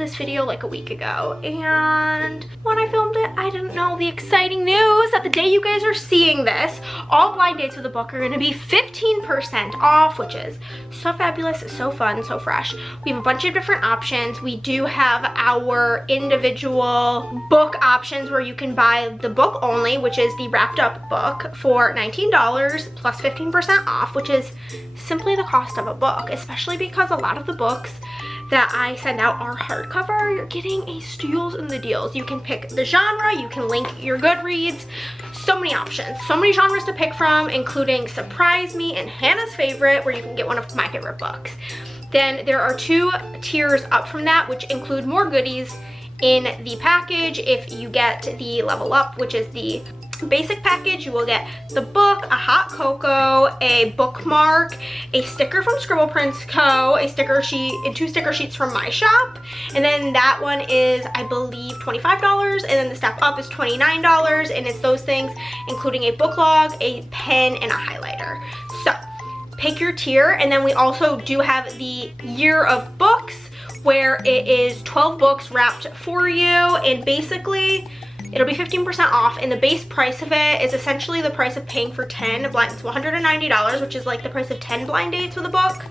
this video like a week ago, and when I filmed it, I didn't know the exciting news that the day you guys are seeing this, all blind dates of the book are going to be 15% off, which is so fabulous, so fun, so fresh. We have a bunch of different options. We do have our individual book options where you can buy the book only, which is the wrapped up book, for $19 plus 15% off, which is simply the cost of a book, especially because a lot of the books that I send out are hardcover. You're getting a steals in the deals. You can pick the genre, you can link your Goodreads, so many options, so many genres to pick from, including Surprise Me and Hannah's Favorite, where you can get one of my favorite books. Then there are 2 tiers up from that, which include more goodies in the package. If you get the level up, which is the basic package, you will get the book, a hot cocoa, a bookmark, a sticker from Scribble Prints Co., a sticker sheet, and 2 sticker sheets from my shop. And then that one is, I believe, $25, and then the step up is $29, and it's those things, including a book log, a pen, and a highlighter. So pick your tier. And then we also do have the year of books, where it is 12 books wrapped for you, and basically it'll be 15% off, and the base price of it is essentially the price of paying for 10 blind. It's $190, which is like the price of 10 blind dates with a book.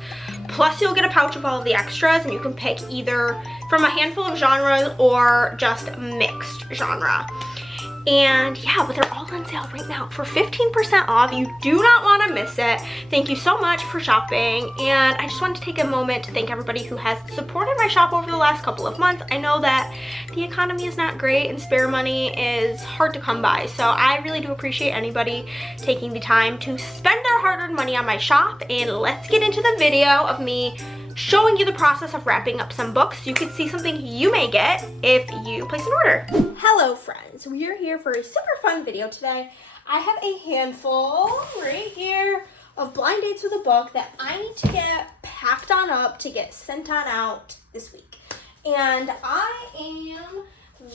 Plus you'll get a pouch of all of the extras, and you can pick either from a handful of genres or just mixed genre. And yeah, but they're all on sale right now for 15% off. You do not want to miss it. Thank you so much for shopping, and I just wanted to take a moment to thank everybody who has supported my shop over the last couple of months. I know that the economy is not great and spare money is hard to come by, so I really do appreciate anybody taking the time to spend their hard-earned money on my shop. And let's get into the video of me showing you the process of wrapping up some books so you can see something you may get if you place an order. Hello friends, we are here for a super fun video today. I have a handful right here of blind dates with a book that I need to get packed on up to get sent on out this week. And I am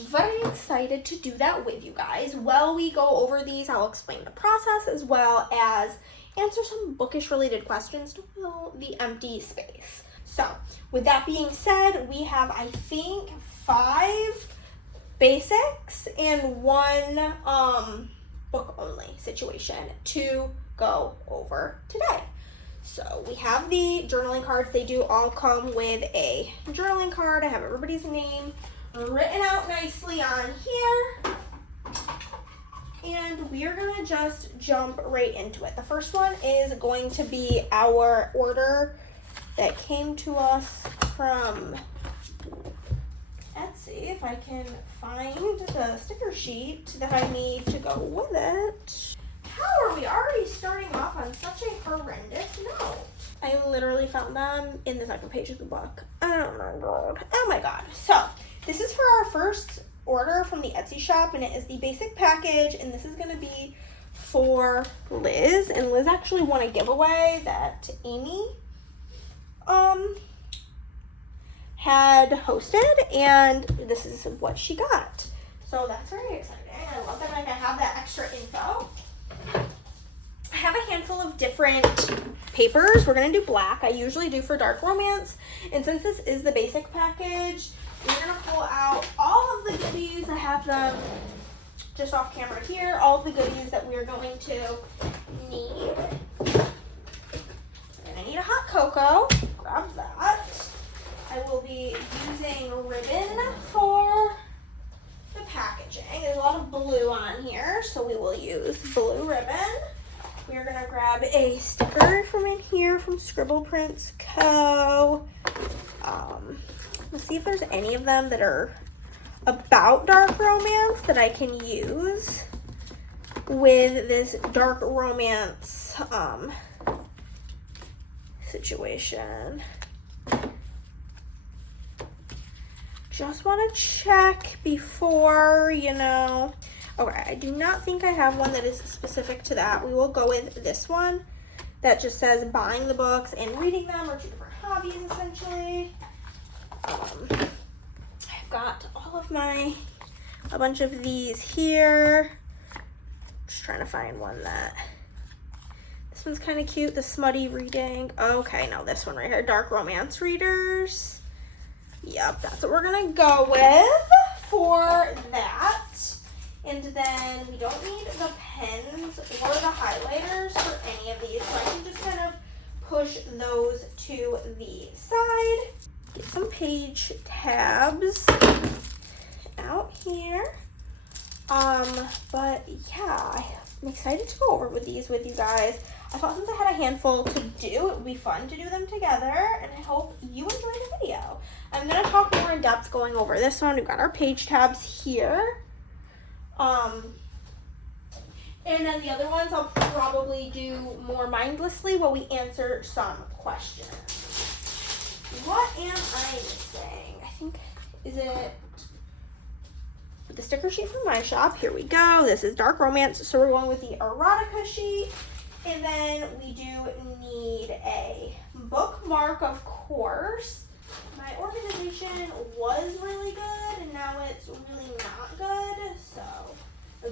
very excited to do that with you guys. While we go over these, I'll explain the process as well as answer some bookish related questions to fill the empty space. So with that being said, we have, I think, 5 basics and 1 book only situation to go over today. So we have the journaling cards. They do all come with a journaling card. I have everybody's name written out nicely on here. And we are going to just jump right into it. The first one is going to be our order that came to us from Etsy. If I can find the sticker sheet that I need to go with it. How are we already starting off on such a horrendous note? I literally found them in the second page of the book. Oh my god. Oh my god. So this is for our first order from the Etsy shop, and it is the basic package, and this is going to be for Liz. And Liz actually won a giveaway that Amy had hosted, and this is what she got. So that's very exciting. I love that I have that extra info. I have a handful of different papers. We're going to do black. I usually do for dark romance, and since this is the basic package, we're going to pull out all of the goodies. I have them just off camera here, all of the goodies that we're going to need. And I need a hot cocoa. Grab that. I will be using ribbon for the packaging. There's a lot of blue on here, so we will use blue ribbon. We're going to grab a sticker from in here from Scribble Prints Co. Let's see if there's any of them that are about dark romance that I can use with this dark romance situation. Just want to check before, Okay, I do not think I have one that is specific to that. We will go with this one that just says buying the books and reading them are 2 different hobbies, essentially. I've got all of a bunch of these here. Just trying to find one that, this one's kind of cute, the smutty reading. Okay, no, this one right here, dark romance readers. Yep, that's what we're gonna go with for that. And then we don't need the pens or the highlighters for any of these, so I can just kind of push those to the side. Get some page tabs out here. But yeah, I'm excited to go over with these with you guys. I thought since I had a handful to do, it would be fun to do them together, and I hope you enjoy the video. I'm gonna talk more in depth going over this one. We've got our page tabs here. And then the other ones I'll probably do more mindlessly while we answer some questions. What am I missing? I think, is it the sticker sheet from my shop? Here we go. This is dark romance, so we're going with the erotica sheet. And then we do need a bookmark, of course. My organization was really good, and now it's really not good, so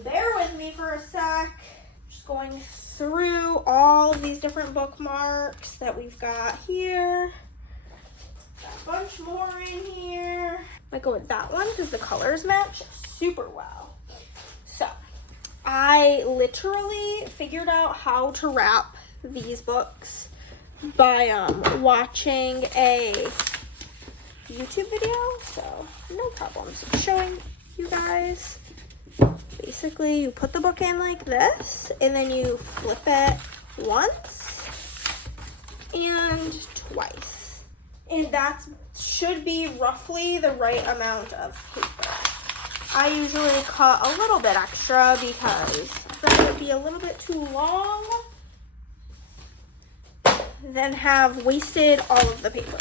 bear with me for a sec. Just going through all of these different bookmarks that we've got here. Got a bunch more in here. Might go with that one because the colors match super well. So I literally figured out how to wrap these books by watching a YouTube video, so no problems showing you guys. Basically, you put the book in like this, and then you flip it once and twice. And that should be roughly the right amount of paper. I usually cut a little bit extra because that would be a little bit too long, then have wasted all of the paper.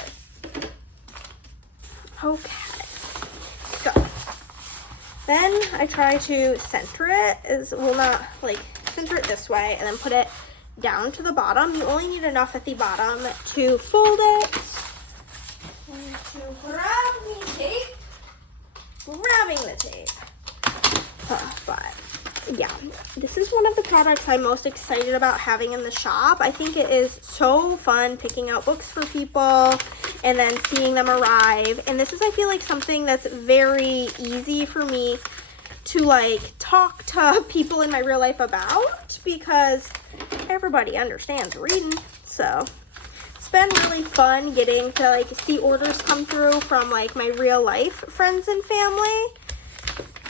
Okay, so then I try to center it, not like center it this way and then put it down to the bottom. You only need enough at the bottom to fold it. And to grab the tape, grabbing the tape. But yeah, this is one of the products I'm most excited about having in the shop. I think it is so fun picking out books for people and then seeing them arrive. And this is, I feel like, something that's very easy for me to like talk to people in my real life about, because everybody understands reading. So it's been really fun getting to like see orders come through from like my real life friends and family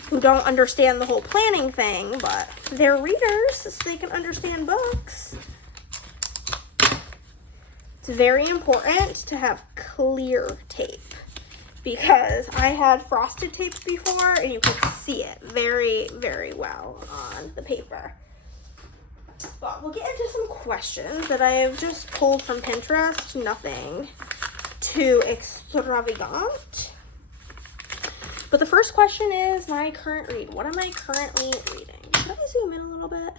who don't understand the whole planning thing, but they're readers, so they can understand books. It's very important to have clear tape, because I had frosted tapes before and you could see it very, very well on the paper. But we'll get into some questions that I have just pulled from Pinterest. Nothing too extravagant. But the first question is my current read. What am I currently reading? Should I zoom in a little bit?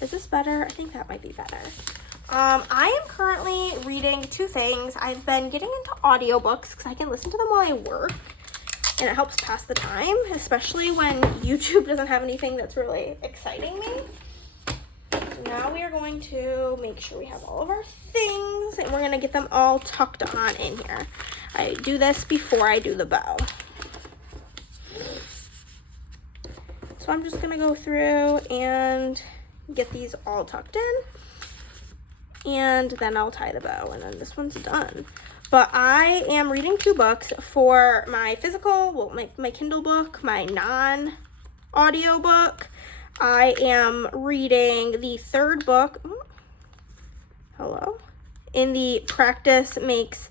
Is this better? I think that might be better. I am currently reading two things. I've been getting into audiobooks because I can listen to them while I work, and it helps pass the time, especially when YouTube doesn't have anything that's really exciting me. So now we are going to make sure we have all of our things, and we're going to get them all tucked on in here. I do this before I do the bow. So I'm just going to go through and get these all tucked in, and then I'll tie the bow, and then this one's done. But I am reading two books for my physical, well, my Kindle book, my non-audio book. I am reading the third book, in the Practice Makes,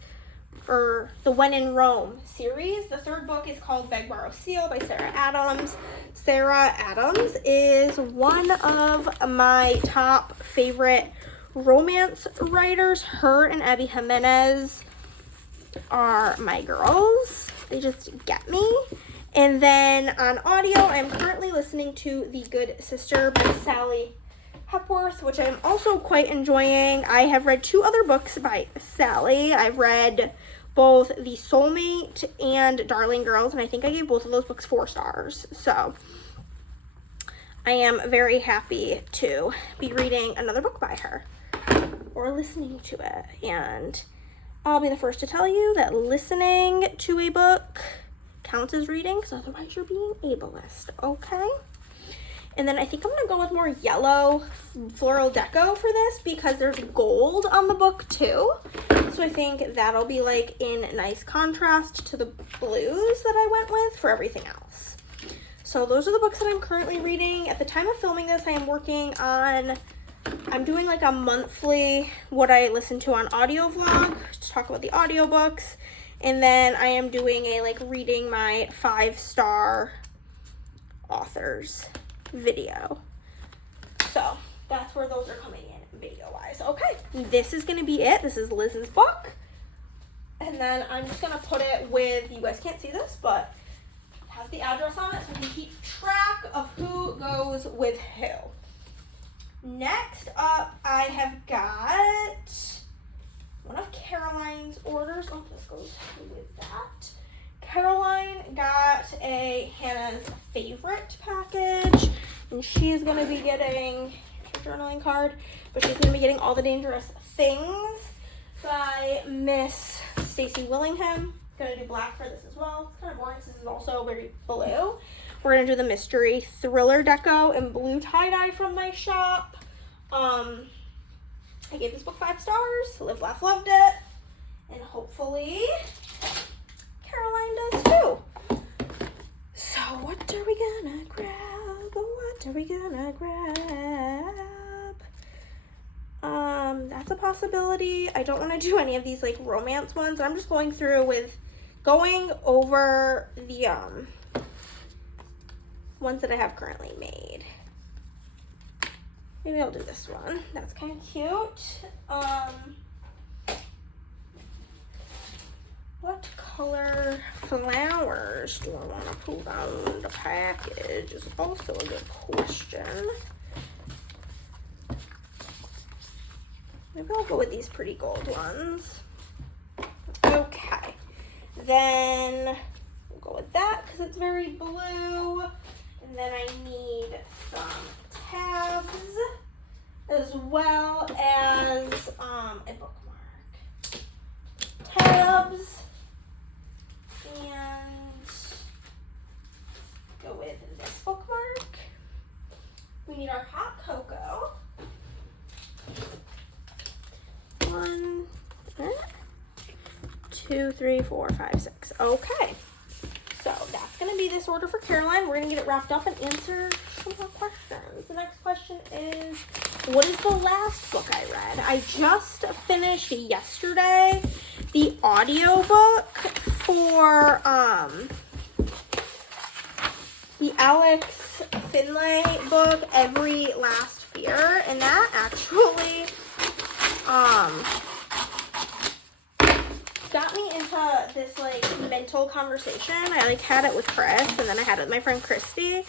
or the When in Rome series. The third book is called Beg, Borrow, Steal by Sarah Adams. Sarah Adams is one of my top favorite romance writers. Her and Abby Jimenez are my girls. They just get me. And then on audio, I'm currently listening to The Good Sister by Sally Hepworth, which I'm also quite enjoying. I have read two other books by Sally. I've read both The Soulmate and Darling Girls, and I think I gave both of those books 4 stars. So I am very happy to be reading another book by her, or listening to it. And I'll be the first to tell you that listening to a book counts as reading, because otherwise you're being ableist, okay? And then I think I'm going to go with more yellow floral deco for this because there's gold on the book too. So I think that'll be like in nice contrast to the blues that I went with for everything else. So those are the books that I'm currently reading. At the time of filming this, I am working on, I'm doing like a monthly what I listen to on audio vlog to talk about the audiobooks. And then I am doing a like reading my 5-star authors video. So that's where those are coming in video wise. Okay, this is gonna be it. This is Liz's book, and then I'm just gonna put it with, you guys can't see this, but it has the address on it so we can keep track of who goes with who. Next up, I have got one of Caroline's orders. Oh, this goes with that. Caroline got a Hannah's favorite package, and she's going to be getting a journaling card, but she's going to be getting All the Dangerous Things by Miss Stacy Willingham. Going to do black for this as well. It's kind of boring. This is also very blue. We're going to do the mystery thriller deco in blue tie-dye from my shop. I gave this book 5 stars. Live, laugh, loved it. And hopefully Caroline does too. So what are we gonna grab? What are we gonna grab? That's a possibility. I don't want to do any of these like romance ones. I'm just going over the ones that I have currently made. Maybe I'll do this one. That's kind of cute. What color flowers do I want to put on the package is also a good question. Maybe I'll go with these pretty gold ones. Okay. Then we'll go with that because it's very blue. And then I need some tabs as well as a bookmark. Tabs. And go with this bookmark. We need our hot cocoa. 1, 2, 3, 4, 5, 6. Okay. So that's going to be this order for Caroline. We're going to get it wrapped up and answer some more questions. The next question is, what is the last book I read? I just finished yesterday the audiobook for the Alex Finlay book, Every Last Fear, and that actually got me into this like mental conversation. I like had it with Chris, and then I had it with my friend Christy,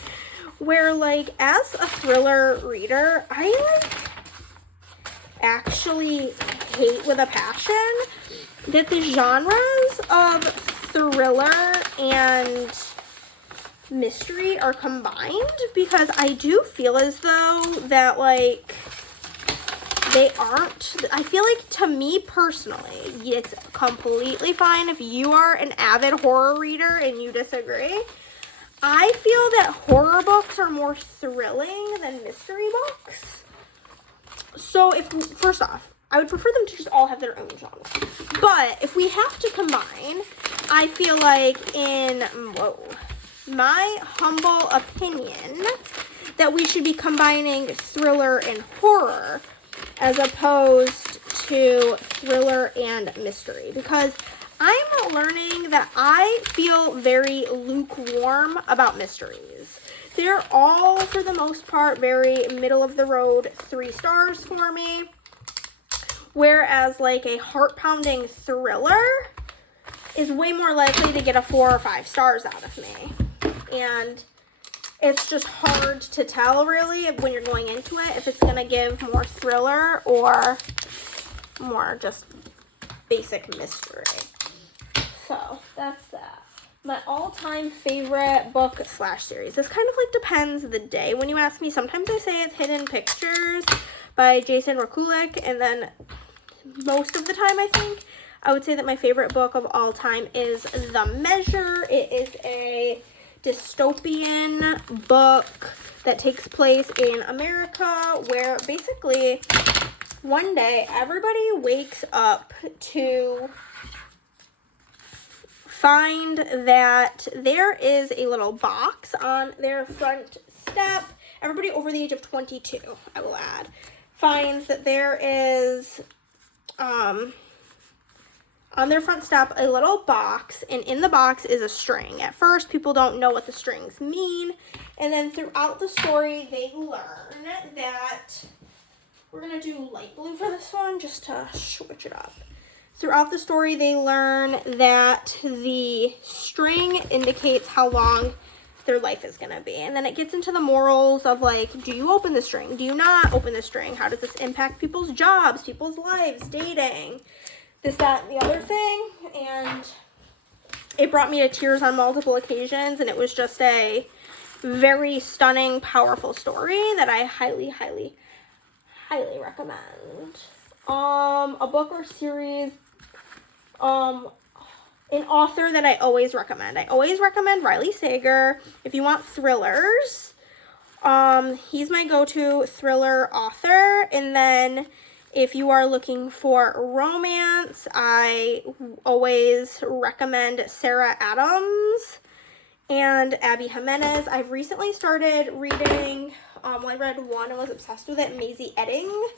where like as a thriller reader, I like actually hate with a passion that the genres of thriller and mystery are combined, because I do feel as though that like they aren't. I feel like, to me personally, it's completely fine if you are an avid horror reader and you disagree. I feel that horror books are more thrilling than mystery books. So first off, I would prefer them to just all have their own genre. But if we have to combine, I feel like in my humble opinion that we should be combining thriller and horror as opposed to thriller and mystery, because I'm learning that I feel very lukewarm about mysteries. They're all, for the most part, very middle of the road 3 stars for me. Whereas like a heart-pounding thriller is way more likely to get a 4 or 5 stars out of me. And it's just hard to tell really when you're going into it if it's going to give more thriller or more just basic mystery. So that's that. My all-time favorite book / series. This kind of like depends the day when you ask me. Sometimes I say it's Hidden Pictures by Jason Rakulik, and then most of the time I think I would say that my favorite book of all time is The Measure. It is a dystopian book that takes place in America, where basically one day everybody wakes up to find that there is a little box on their front step. Everybody over the age of 22, I will add, finds that there is on their front step a little box, and in the box is a string. At first, people don't know what the strings mean, and then throughout the story, they learn that we're gonna do light blue for this one just to switch it up. Throughout the story, they learn that the string indicates how long their life is going to be. And then it gets into the morals of, like, do you open the string? Do you not open the string? How does this impact people's jobs, people's lives, dating, this, that, and the other thing? And it brought me to tears on multiple occasions, and it was just a very stunning, powerful story that I highly, highly, highly recommend. A book or series, an author that I always recommend. I always recommend Riley Sager. If you want thrillers, he's my go-to thriller author. And then if you are looking for romance, I always recommend Sarah Adams and Abby Jimenez. I've recently started reading, I read one and was obsessed with it, Maisie Edding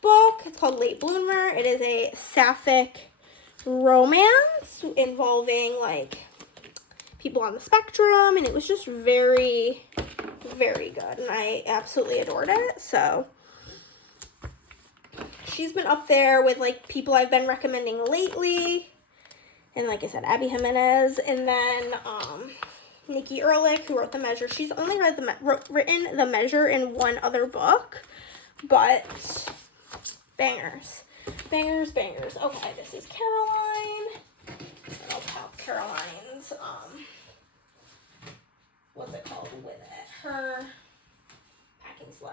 book. It's called Late Bloomer. It is a sapphic romance involving, like, people on the spectrum, and it was just very, very good, and I absolutely adored it. So she's been up there with, like, people I've been recommending lately, and like I said, Abby Jimenez. And then Nikki Ehrlich, who wrote The Measure. She's only written The Measure in one other book, but bangers. Bangers, bangers. Okay, this is Caroline. And I'll pop Caroline's, what's it called with it? Her packing slow.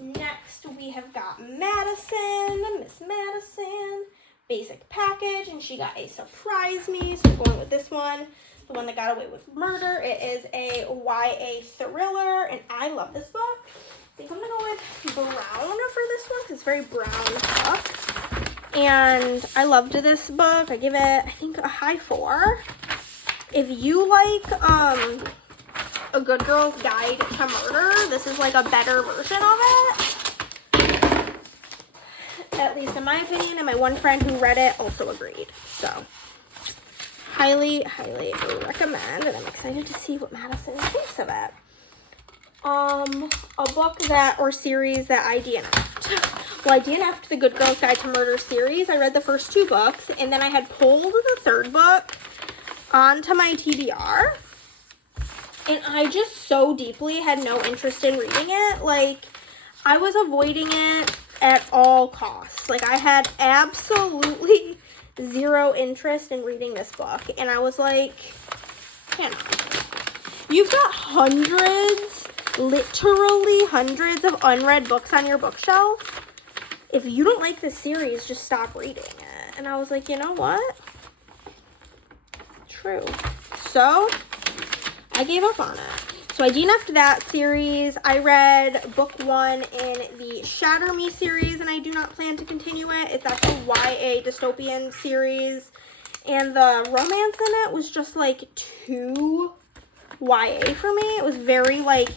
Next, we have got Madison, Miss Madison. Basic package, and she got a surprise me, so I'm going with this one. The One That Got Away with Murder. It is a YA thriller, and I love this book. I think I'm going to go with brown for this one, because it's a very brown book. And I loved this book. I give it, I think, a high 4. If you like A Good Girl's Guide to Murder, this is like a better version of it. At least in my opinion, and my one friend who read it also agreed. So, highly, highly recommend, and I'm excited to see what Madison thinks of it. A book that, or series that I DNF'd. Well, I DNF'd the Good Girl's Guide to Murder series. I read the first 2 books, and then I had pulled the 3rd book onto my TBR, and I just so deeply had no interest in reading it. Like, I was avoiding it at all costs. Like, I had absolutely 0 interest in reading this book, and I was like, Hannah, you've got hundreds, literally hundreds of unread books on your bookshelf. If you don't like this series, just stop reading it. And I was like, you know what? True. So I gave up on it. So I DNF'd that series. I read book 1 in the Shatter Me series, and I do not plan to continue it. That's a YA dystopian series, and the romance in it was just, like, too YA for me. It was very, like,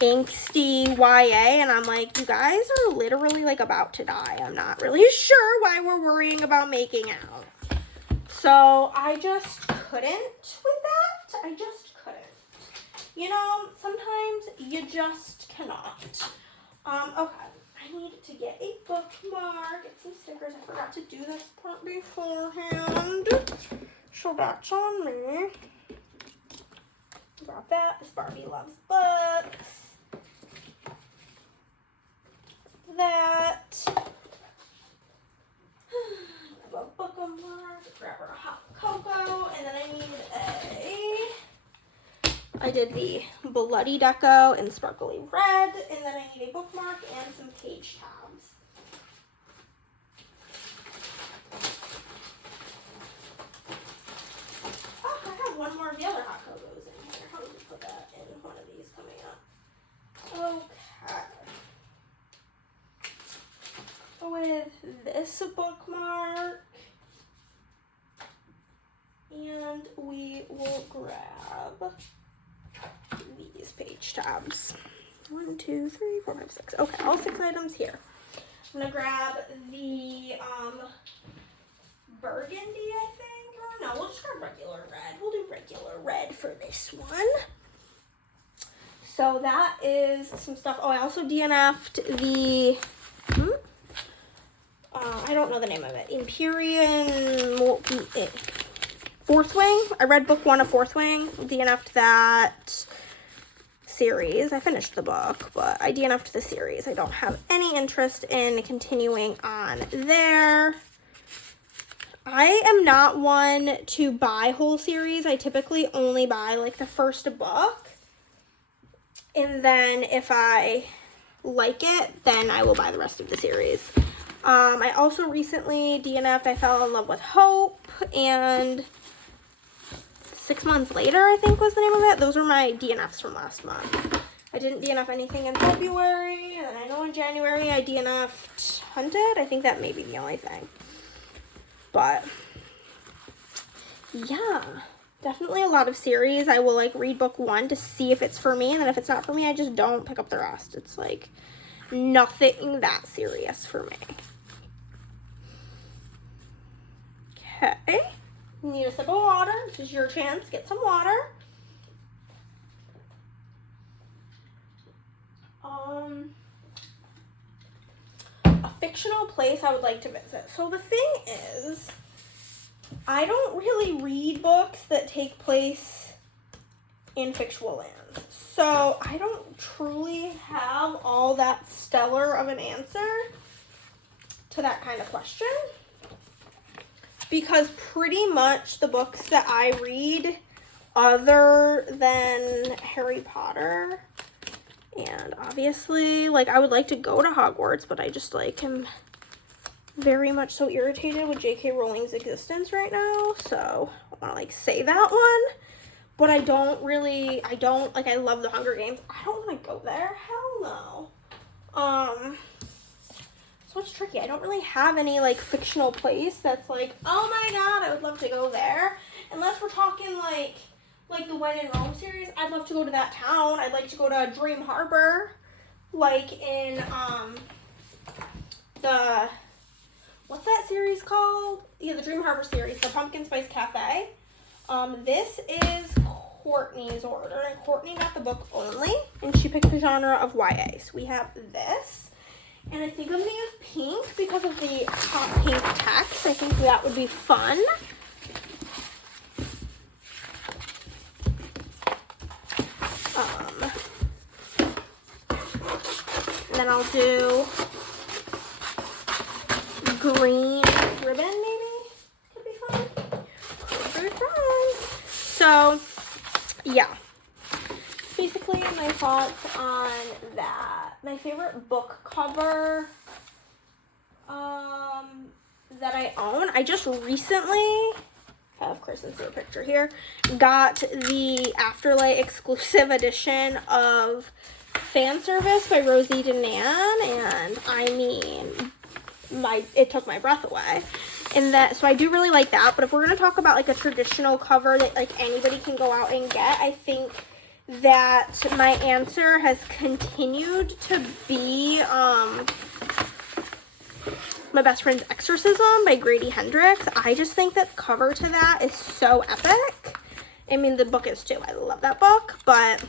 angsty YA, and I'm like, you guys are literally, like, about to die. I'm not really sure why we're worrying about making out. So I just couldn't with that. I just couldn't. You know, sometimes you just cannot. Okay, I need to get a bookmark, get some stickers. I forgot to do this part beforehand, so that's on me. Got that. This Barbie loves books. That. Grab a bookmark, grab her a hot cocoa, and then I need I did the Bloody Deco in sparkly red, and then I need a bookmark and some page tabs. Okay. With this bookmark. And we will grab these page tabs. 1, 2, 3, 4, 5, 6. Okay, all 6 items here. I'm gonna grab the burgundy, I think. Or no, we'll just grab regular red. We'll do regular red for this one. So that is some stuff. Oh, I also DNF'd the I don't know the name of it. Empyrean Fourth Wing. I read book 1 of Fourth Wing. DNF'd that series. I finished the book, but I DNF'd the series. I don't have any interest in continuing on there. I am not one to buy whole series. I typically only buy like the first book. And then if I like it, then I will buy the rest of the series. I also recently DNF'd I Fell in Love with Hope, and 6 months later, I think was the name of it. Those were my DNFs from last month. I didn't DNF anything in February, and I know in January I DNF'd Hunted. I think that may be the only thing. But yeah, definitely a lot of series. I will like read book 1 to see if it's for me, and then if it's not for me, I just don't pick up the rest. It's like nothing that serious for me. Okay, need a sip of water. This is your chance. Get some water. A fictional place I would like to visit. So the thing is, I don't really read books that take place in fictional lands. So I don't truly have all that stellar of an answer to that kind of question. Because pretty much the books that I read, other than Harry Potter, and obviously, like, I would like to go to Hogwarts, but I just, like, am very much so irritated with J.K. Rowling's existence right now, so I want to, like, say that one. But I love the Hunger Games. I don't want to go there. Hell no. So it's tricky. I don't really have any, like, fictional place that's like, oh my god, I would love to go there. Unless we're talking, like the When in Rome series. I'd love to go to that town. I'd like to go to Dream Harbor. Like in, what's that series called? Yeah, the Dream Harbor series, the Pumpkin Spice Cafe. This is Courtney's order, and Courtney got the book only, and she picked the genre of YA. So we have this. And I think I'm going to use pink because of the hot pink text. I think that would be fun. And then I'll do green ribbon, maybe? Could be fun. Could be fun. So, yeah. Basically, my thoughts on that. My favorite book cover that I own, I just recently, I have Kristen's picture here, got the Afterlight exclusive edition of Fan Service by Rosie Danan, and I mean, it took my breath away. And that, so I do really like that, but if we're going to talk about like a traditional cover that like anybody can go out and get, I think that my answer has continued to be My Best Friend's Exorcism by Grady Hendrix. I just think that the cover to that is so epic. I mean, the book is too. I love that book, but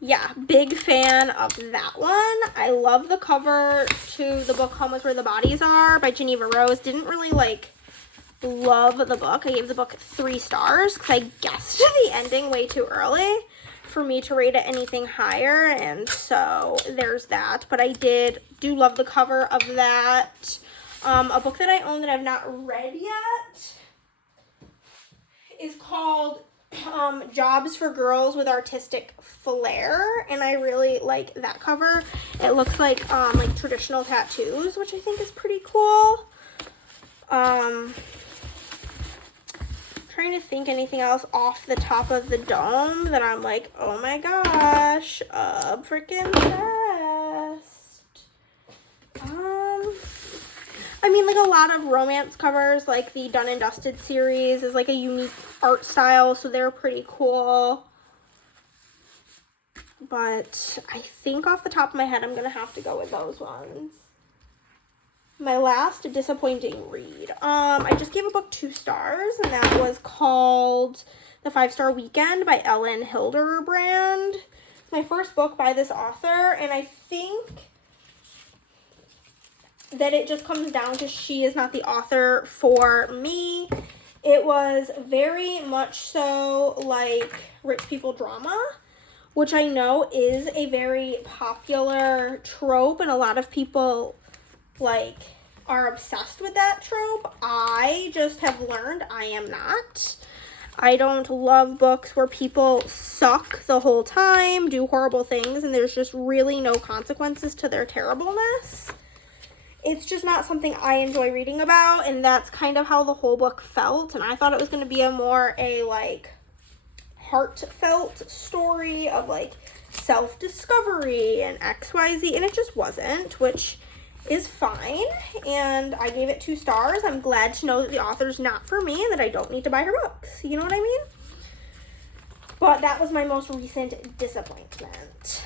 yeah, big fan of that one. I love the cover to the book Home is Where the Bodies Are by Geneva Rose. Didn't really love the book. I gave the book 3 stars because I guessed the ending way too early for me to rate it anything higher, and so there's that. But I do love the cover of that. A book that I own that I've not read yet is called Jobs for Girls with Artistic Flair, and I really like that cover. It looks like traditional tattoos, which I think is pretty cool. trying to think anything else off the top of the dome that I'm like, oh my gosh, freaking obsessed. I mean, like a lot of romance covers, like the Done and Dusted series is like a unique art style, so they're pretty cool. But I think off the top of my head, I'm going to have to go with those ones. My last disappointing read. I just gave a book 2 stars, and that was called The 5-Star Weekend by Ellen Hilderbrand. My first book by this author, and I think that it just comes down to she is not the author for me. It was very much so like rich people drama, which I know is a very popular trope, and a lot of people like are obsessed with that trope. I just have learned I am not. I don't love books where people suck the whole time, do horrible things, and there's just really no consequences to their terribleness. It's just not something I enjoy reading about, and that's kind of how the whole book felt. And I thought it was going to be a like heartfelt story of like self-discovery and XYZ, and it just wasn't, which is fine. And I gave it 2 stars. I'm glad to know that the author's not for me and that I don't need to buy her books. You know what I mean? But that was my most recent disappointment.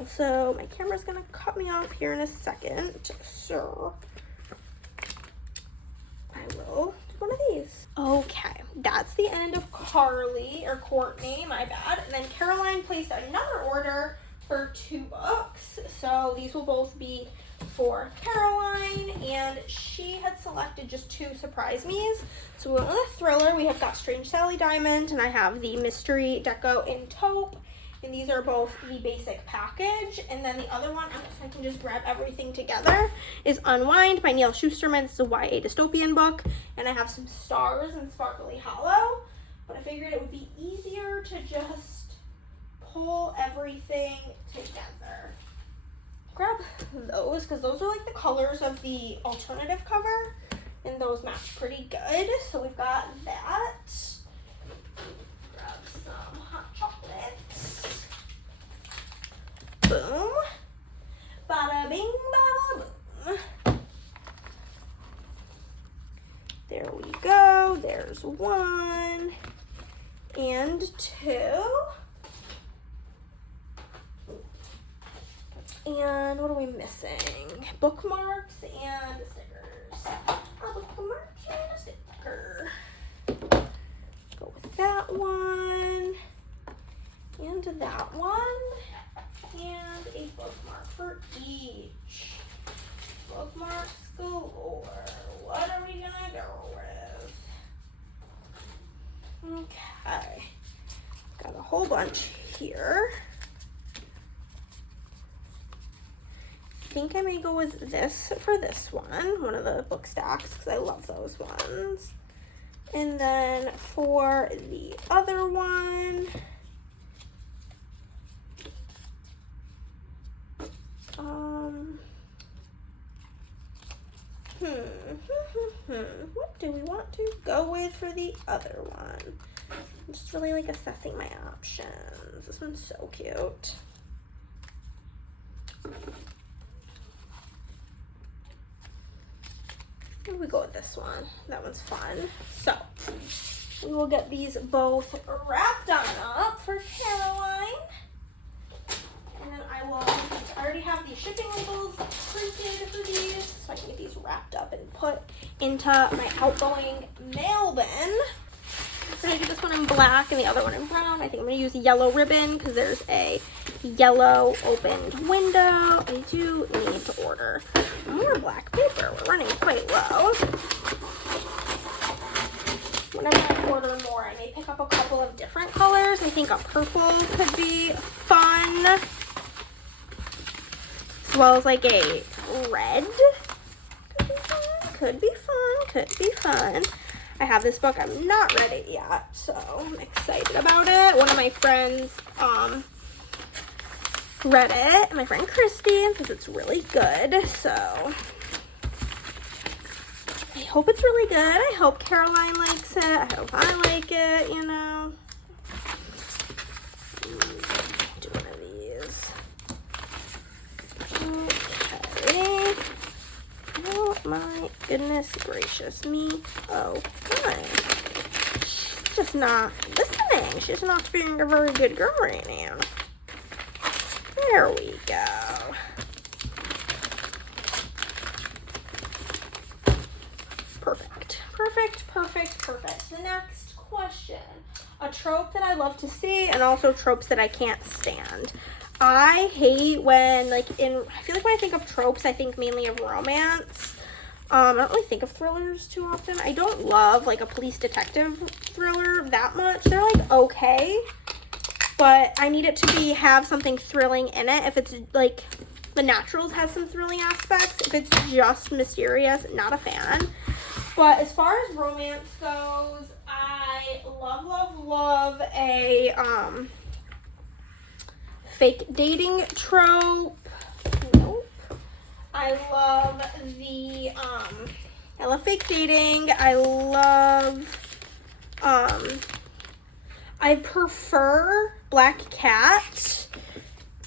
Also, my camera's gonna cut me off here in a second, so I will do one of these. Okay, that's the end of Carly, or Courtney, my bad. And then Caroline placed another order for 2 books, so these will both be for Caroline, and she had selected just 2 surprise me's. So we went with a thriller. We have got Strange Sally Diamond, and I have the Mystery Deco in taupe. And these are both the basic package. And then the other one, so I can just grab everything together, is Unwind by Neil Shusterman. It's a YA dystopian book. And I have some stars in Sparkly Hollow. But I figured it would be easier to just pull everything together. Grab those, because those are like the colors of the alternative cover. And those match pretty good. So we've got that. Grab some hot chocolate. Boom. Bada bing, bada boom. There we go. There's 1 and 2. And what are we missing? Bookmarks and stickers. A bookmark and a sticker. Go with that one. And that one. And a bookmark for each. Bookmarks galore. What are we gonna go with? Okay. Got a whole bunch here. I think I may go with this for this one of the book stacks, because I love those ones. And then for the other one, what do we want to go with for the other one? I'm just really like assessing my options. This one's so cute. We go with this one. That one's fun. So we will get these both wrapped on up for Caroline. And then I already have the shipping labels printed for these, so I can get these wrapped up and put into my outgoing mail bin. I'm going to do this one in black and the other one in brown. I think I'm going to use yellow ribbon because there's a yellow opened window. I do need to order more black paper. We're running quite low. Whenever I order more, I may pick up a couple of different colors. I think a purple could be fun, as well as like a red. Could be fun. I have this book. I'm not read it yet, so I'm excited about it. One of my friends read it, my friend Christy, because it's really good. So I hope it's really good. I hope Caroline likes it. I hope I like it, you know. Do one of these. Okay. Oh my goodness gracious me. Oh, hi. She's just not listening. She's not being a very good girl right now. There we go. Perfect. Perfect, perfect, perfect. The next question. A trope that I love to see and also tropes that I can't stand. I hate when, I feel like when I think of tropes, I think mainly of romance. I don't really think of thrillers too often. I don't love, like, a police detective thriller that much. They're, like, okay, but I need it to have something thrilling in it. If it's, like, The Naturals has some thrilling aspects. If it's just mysterious, not a fan. But as far as romance goes, I love, love, love a, fake dating trope. Nope. I love I love fake dating. I love, I prefer Black Cat,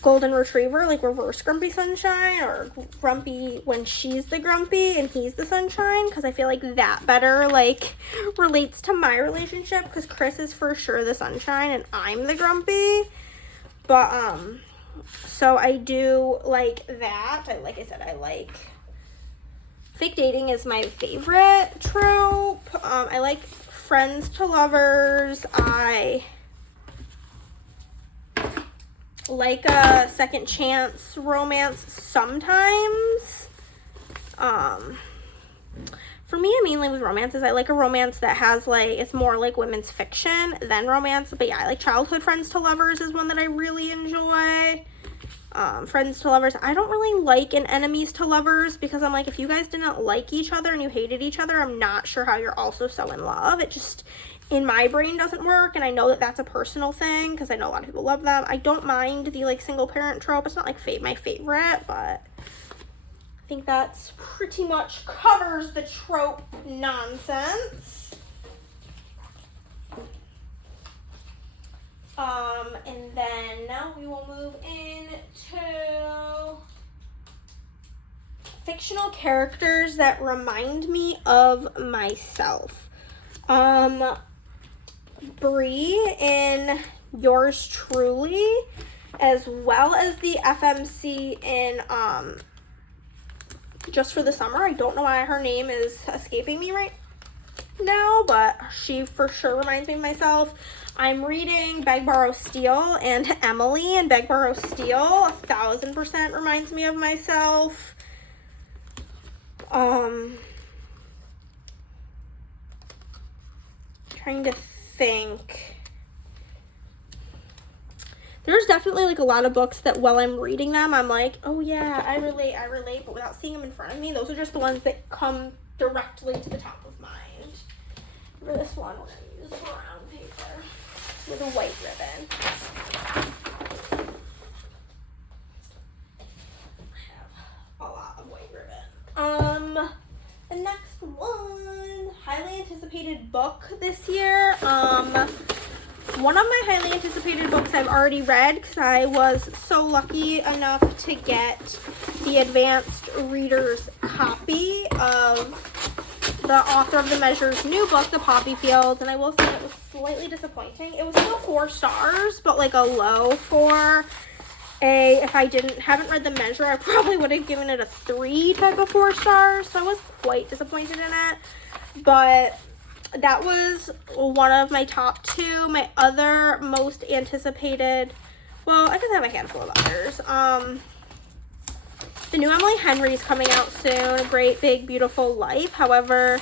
Golden Retriever, like reverse Grumpy Sunshine, or Grumpy when she's the Grumpy and he's the Sunshine, because I feel like that better, like, relates to my relationship, because Chris is for sure the Sunshine and I'm the Grumpy. But, so I do like that. Like I said, I like fake dating is my favorite trope. I like friends to lovers. I like a second chance romance sometimes. For me, mainly with romances, I like a romance that has, like, it's more like women's fiction than romance. But yeah, I like childhood friends to lovers is one that I really enjoy. Friends to lovers. I don't really like an enemies to lovers, because I'm like, if you guys didn't like each other and you hated each other, I'm not sure how you're also so in love. It just, in my brain, doesn't work. And I know that that's a personal thing, because I know a lot of people love them. I don't mind the, like, single parent trope. It's not, like, my favorite, but I think that's pretty much covers the trope nonsense. And then now we will move into fictional characters that remind me of myself. Bree in Yours Truly, as well as the FMC in Just for the Summer. I don't know why her name is escaping me right now, but she for sure reminds me of myself. I'm reading Beg, Borrow, Steal and Emily, and Beg, Borrow, Steal 1000% reminds me of myself. Trying to think. There's definitely, like, a lot of books that while I'm reading them, I'm like, oh yeah, I relate, but without seeing them in front of me, those are just the ones that come directly to the top of mind. For this one, we're going to use brown paper with a white ribbon. I have a lot of white ribbon. The next one, highly anticipated book this year. One of my highly anticipated books I've already read, because I was so lucky enough to get the advanced reader's copy of the author of The Measure's new book, The Poppy Fields, and I will say it was slightly disappointing. It was still 4 stars, but like a low 4. If I haven't read The Measure, I probably would have given it a 3 type of 4 stars, so I was quite disappointed in it. But that was one of my top 2. My other most anticipated, well, I guess I have a handful of others. The new Emily Henry is coming out soon, A Great Big Beautiful Life. However,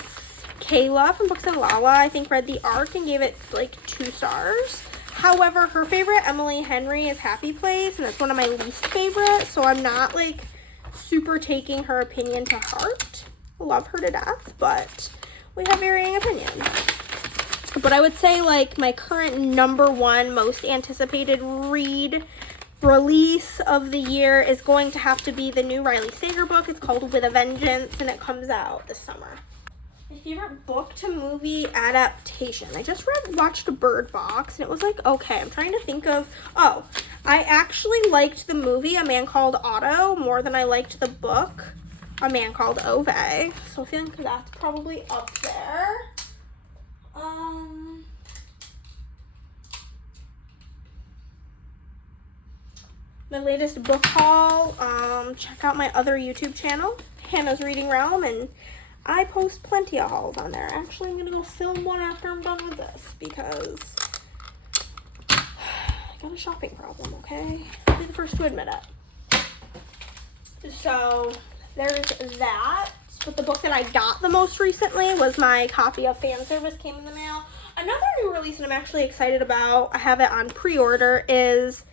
Kayla from Books and Lala, I think, read the arc and gave it like 2 stars. However, her favorite Emily Henry is Happy Place, and it's one of my least favorites, so I'm not like super taking her opinion to heart. Love her to death, but we have varying opinions. But I would say, like, my current number 1 most anticipated release of the year is going to have to be the new Riley Sager book. It's called With a Vengeance, and it comes out this summer. My favorite book to movie adaptation. I just watched Bird Box, and it was like, okay, I'm trying to think of, oh, I actually liked the movie A Man Called Otto more than I liked the book A Man Called Ove. So I think that's probably up there. My latest book haul, check out my other YouTube channel, Hannah's Reading Realm, and I post plenty of hauls on there. Actually, I'm gonna go film one after I'm done with this because I got a shopping problem, okay? I'll be the first to admit it. So there's that. But the book that I got the most recently was my copy of Fan Service, came in the mail. Another new release that I'm actually excited about, I have it on pre-order, is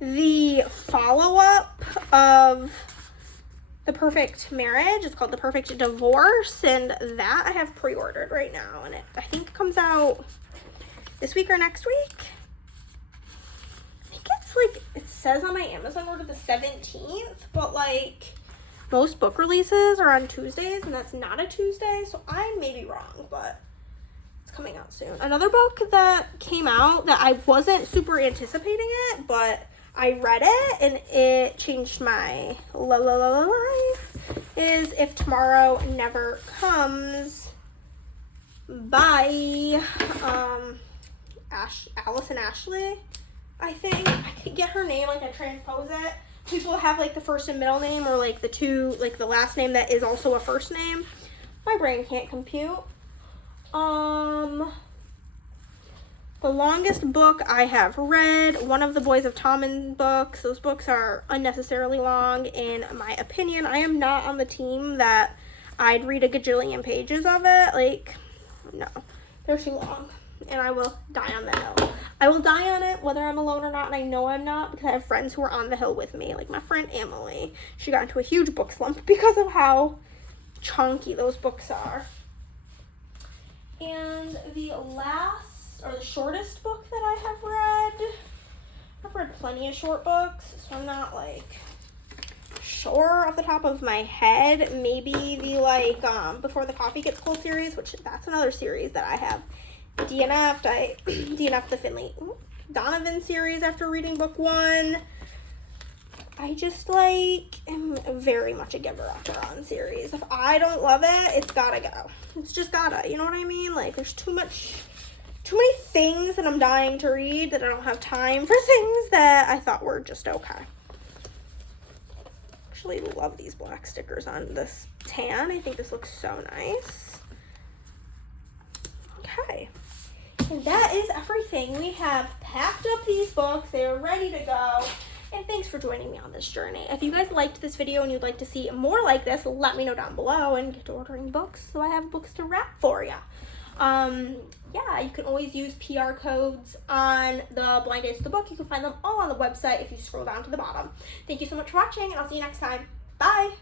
the follow-up of The Perfect Marriage. It's called The Perfect Divorce, and that I have pre-ordered right now, and it I think comes out this week or next week. I think it's like, it says on my Amazon order the 17th, but like most book releases are on Tuesdays, and that's not a Tuesday, so I may be wrong, but it's coming out soon. Another book that came out that I wasn't super anticipating it, but I read it and it changed my life, is If Tomorrow Never Comes by Alice and Ashley, I think. I could get her name, like I transpose it. People have like the first and middle name, or like the two, like the last name that is also a first name. My brain can't compute. The longest book I have read, one of the Boys of Tommen books. Those books are unnecessarily long, in my opinion. I am not on the team that I'd read a gajillion pages of it. Like, no, they're too long, and I will die on the hill. I will die on it whether I'm alone or not, and I know I'm not because I have friends who are on the hill with me, like my friend Emily. She got into a huge book slump because of how chunky those books are. And the last, or the shortest book that I have read, I've read plenty of short books, so I'm not like sure off the top of my head. Maybe the like Before the Coffee Gets Cold series, which that's another series that I have DNF'd. I DNF'd the Finley Donovan series after reading book 1. I just like am very much a giver after on series. If I don't love it, it's gotta go. It's just gotta, you know what I mean? Like, there's too many things that I'm dying to read that I don't have time for things that I thought were just okay. Actually love these black stickers on this tan. I think this looks so nice. Okay. And that is everything. We have packed up these books. They are ready to go. And thanks for joining me on this journey. If you guys liked this video and you'd like to see more like this, let me know down below and get to ordering books so I have books to wrap for you. Yeah, you can always use PR codes on the blind dates of the book. You can find them all on the website if you scroll down to the bottom. Thank you so much for watching, and I'll see you next time. Bye!